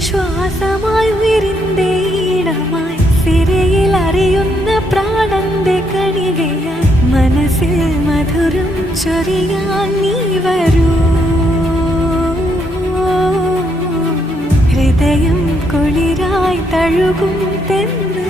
ശ്വാസമായി ഉയരിന്റെ ഈണമായി സിരയിൽ അറിയുന്ന പ്രാണന്റെ കണികയായി മനസ്സിൽ മധുരം ചൊരിയാൻ നീ വരൂ. ഹൃദയം കുളിരായി തഴുകും തെന്ന്